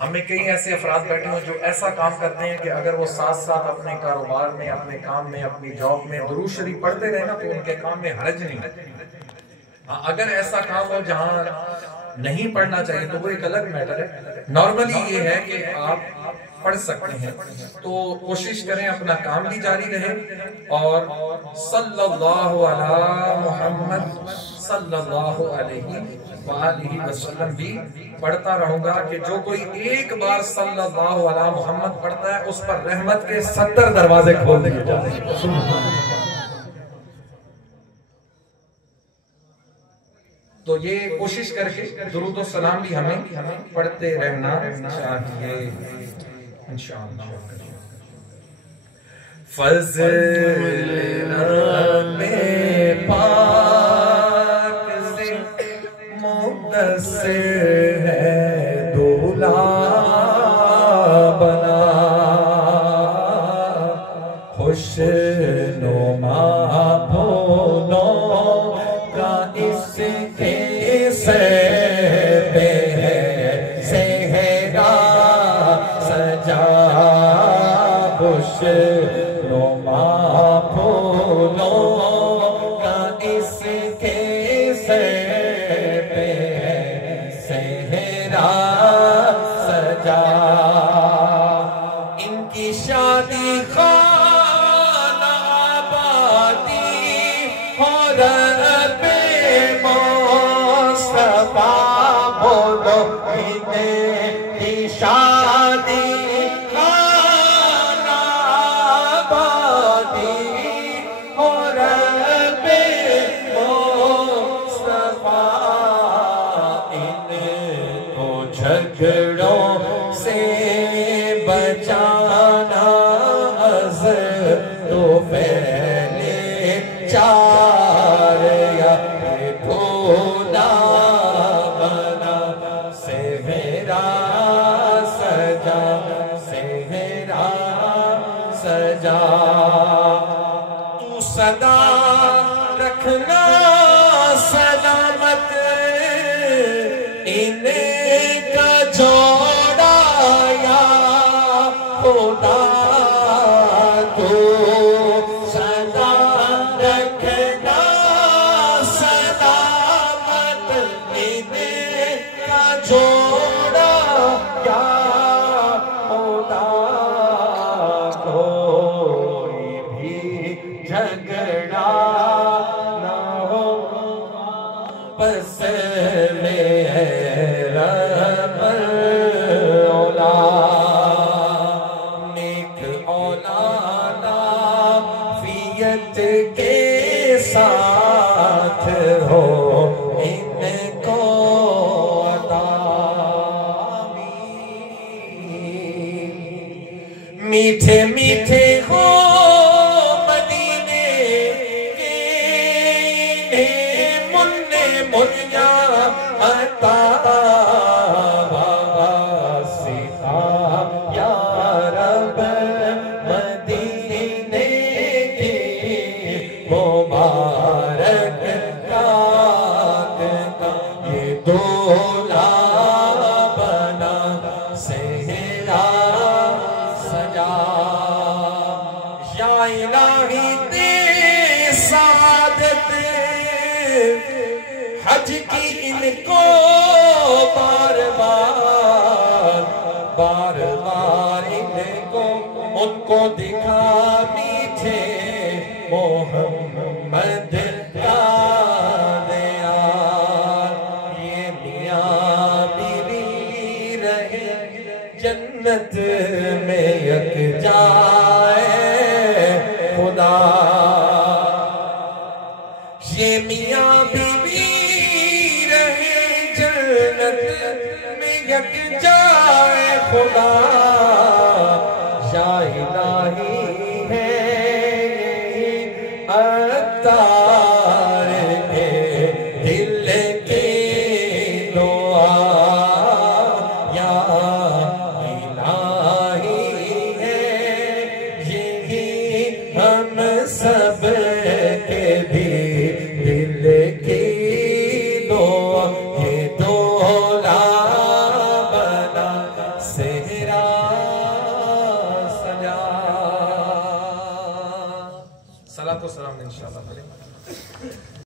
हमें कई ऐसे अफराद बैठे हैं जो ऐसा काम करते हैं कि अगर वो साथ साथ अपने कारोबार में, अपने काम में, अपनी जॉब में दुरूद शरीफ पढ़ते रहे ना तो उनके काम में हर्ज नहीं। अगर ऐसा काम हो जहां नहीं पढ़ना चाहिए तो वो एक अलग मैटर है। नॉर्मली ये है कि आप पढ़ सकते हैं, तो कोशिश करें अपना काम भी जारी रहे और सल्लल्लाहु अला मुहम्मद सल्लल्लाहु अलैहि वसल्लम भी पढ़ता रहूंगा कि जो कोई एक बार सल्लल्लाहु अला मुहम्मद पढ़ता है उस पर रहमत के 70 दरवाजे खोल दिए जाते हैं। तो ये कोशिश करके दुरूद और सलाम भी हमें पढ़ते रहना चाहिए इंशाअल्लाह। फज़ल में पाक से मुद्दस्सिर है दूल्हा बना, खुशनुमा फूलों का इसके पे है सेहरा सजा, खुशनुमा फूलों का इसके पे है सेहरा सजा। इनकी शादी खाना आबादी हो रबे मुस्तफा, बोलो इनकी शादी खाना आबादी हो रबे मुस्तफा, इनको झगड़ों से बचाना अज़ तो पहले चार या भोला बना, सेहरा सजा सेहरा सजा। तू सदा रखना सलामत इनका जोड़ा या खुदा, तो सदा रखना सलामत इनका जोड़ा या खुदा, कोई भी झगड़ा ना हो बस में रब औला, नेक औलादा फियत के साथ हो इनको अता। मीठे मीठे हो मदीने के मुन्ने मुन्या अता, वासिता या रब मदीने की मुबारक रात का ये दूल्हा बना, सेहरा सजा। या इलाही दे सादत हज की इनको बार बार इनको उनको दिखा मीठे मोहम्मद का यार, ये मियां बीवी रहे जन्नत में यक जाए खुदा, ये मियां बीवी रहे जन्नत में यक जाए खुदा, या इलाही है अत्तार के दिल की दुआ, या इलाही है यही हम सब के भी दिल की दुआ, ये दूल्हा बना मेरा सजा। सलातो सलाम इंशाअल्लाह करेंगे।